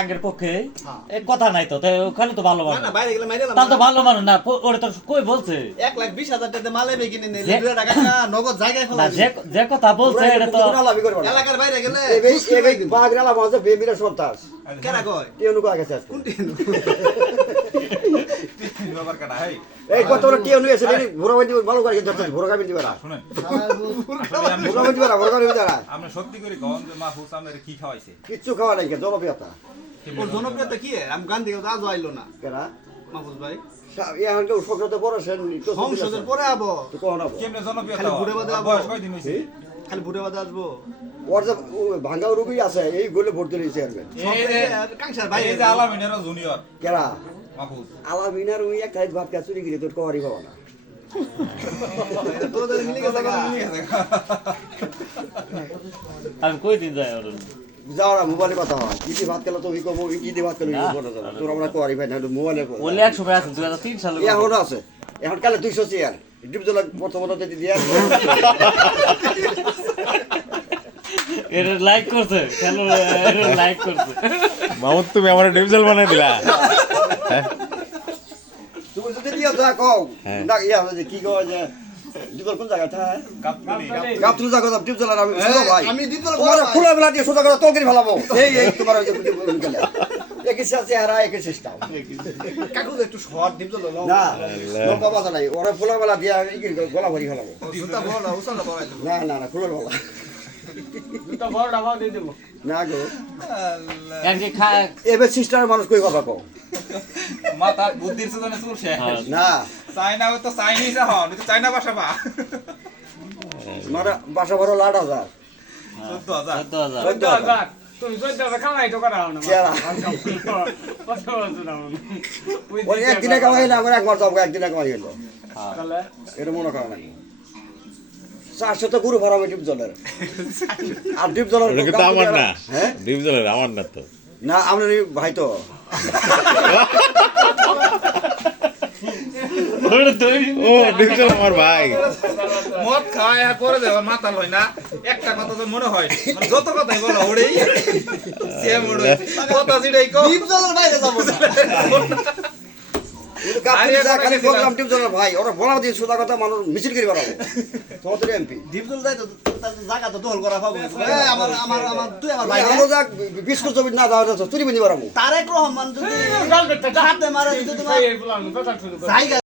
আগের পক্ষে এই কথা নাই তো ওখানে তো ভালো মানুষ না বাইরে গেলে মাইরে তাহলে তো ভালো মানুষ না ওরে তো কই বলছে 1,20,000 টাকা মালে বেকিনে নিলে 2 টাকা নগদ জায়গায় না ফেলা যে কথা বলছে এটা তো এলাকার বাইরে গেলে এই বাগরালা মাঝে বেবিরা সন্তাস কেনা কয় টিউনু কয় গেছে আজকে কোনটি নবার কাটা হাই এই কতটা টিউনু এসে ভোরা বাঁধি ভালো করে ধরতে ভোরা গাবি দিবারা শুনেন ভোরা বাঁধি দিবারা ভোরা গাবি দিবারা আমরা সত্যি করে কোন যে মাহফুজ আমাদের কি খাওয়াইছে কিচ্ছু খাওয়া নাই জনপ্রিয়তা ওর জনপ্রিয়তা কি আমি গান দিকে আজও আইলো না কেনা মাহফুজ ভাই এখন কেউ সকলতে পড়াছেন তো সংসদের পরে আবো তো কোন আবো কেমনে জনপ্রিয়তা খালি বুড়ে বাদে বয়স কয় দিন হইছে খালি বুড়ে বাদে আসবো ওর যে ভাঙ্গা রুগী আছে এই গোলে ভোট দিলে চেয়ারম্যান এই যে কাংসার ভাই এই যে আলামিনের জুনিয়র কেনা মাহফুজ আলামিনার ওই একটা ভাত কা চুরি করে তোর কওয়ারি পাবো না তোদের মিলে গেছে গা আমি কই দিন যায় ওর যাও না মোবাইলে কথা হয় কি দিয়ে ভাত খেলো তো ওই কবো কি দিয়ে ভাত খেলো বলা যাবে তোর আমরা কওয়ারি পাই না মোবাইলে ওলে 100 টাকা আছে 2003 সালে এখন আছে এখন কালে 200 চেয়ার ডিপজলা প্রথমত দিয়ে এটা লাইক করছে হ্যালো এটা লাইক করছে মামুদ তুমি আমার ডিভিজল বানাই দিলা তুমি যদি দিয়া যা কও না ইয়া যে কি কও যে ডিপজল কোন জায়গা থাকে গাবতুল জায়গা ডিপজল আমি ছোট ভাই আমি দিতল তোমার খোলা বেলা দিয়ে সোজা করে তলগিরি ফেলাবো এই তোমার ওই যে গেলে একই সাথে হারা একই সিস্টেম কাকু একটু শর্ট ডিপ চলো না লম্বা বাজা নাই ওরা খোলা বেলা দিয়া গলা ভরি ফেলাবো জুতা বড় না উসালা বড় না খোলা বেলা জুতা বড় ডাবা দিয়ে দেব না গো এনকে খা এবার সিস্টার মানুষ কই কথা কও মাথা বুদ্ধির সুদনে চুল শেষ না চাইনা তো চাইনিজ হন তো চাইনা ভাষা বা মানে বাসা বড় 8,000 14000 14000 তুমি জয়দার কামাই তো করা না চেরা কত বছর না ওই একদিনে কামাই না আমার এক মাস যাবো একদিনে কামাই হলো তাহলে এটা মনে করা নাই 400 তো গুরু ভরাবে ডিপ জলের আর ডিপ জলের ওটা কিন্তু আমার না হ্যাঁ ডিভিজলের আমার না তো না আপনার ভাই তো ওরে দই ও ডিভিজল আমার ভাই মদ খায় করে দেব মাথা লয় না একটা কথা তো মনে হয় মানে যত কথাই বলো ওড়েই সেম ওড়ে কথা জিড়াই কো ডিপ চলার বাইরে যাব না কিন্তু কাপড় যা খালি প্রোগ্রাম ডিপ জলের ভাই ওরা বলা দিয়ে সোজা কথা মানুষ মিছিল করে বেড়াবো তোমাদের এমপি ডিপ চল যাই তো জায়গা তো দখল করা পাবো আমার তুই আমার ভাই ভালো যাক বিস্কুট ছবি না দাও চুরি বিনি বেড়াবো তারেক রহমান যদি গাল করতে হাতে মারে যদি তোমার এই বলানো কথা শুরু জায়গা